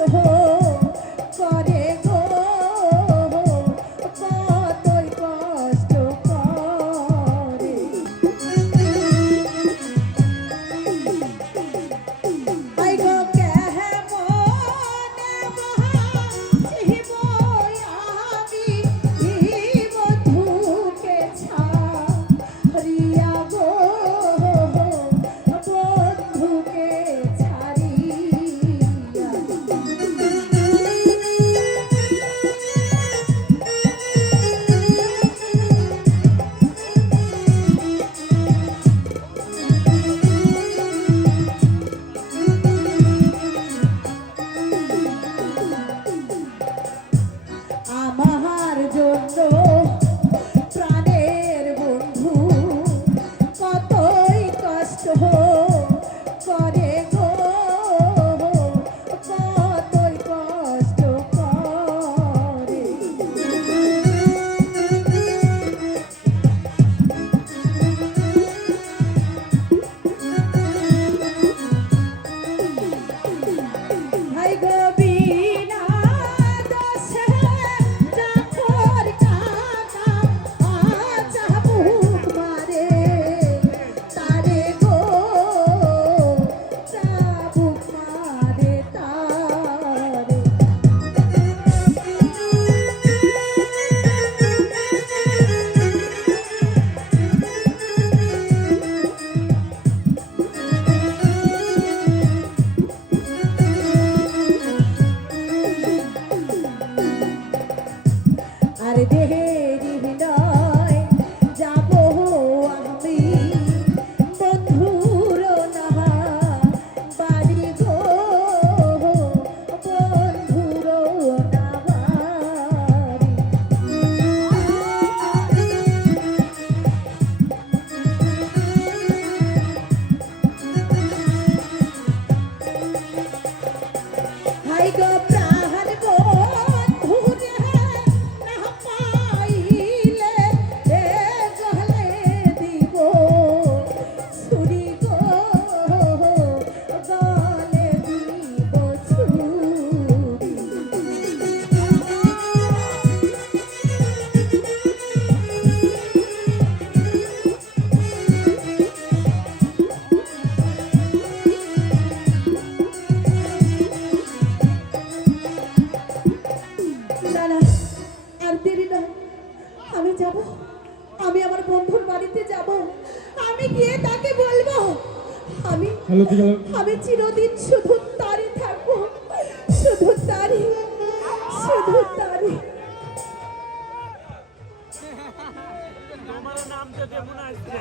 Oh. আর দেহেরি না না আর দেরি নয়। আমি যাব আমি আমার বন্ধুর বাড়িতে যাব। আমি গিয়ে তাকে বলব আমি আমি চিরদিন শুধু তারই থাকব শুধু তারই শুধু তারই। তোমার নাম তো যেমন আসছে।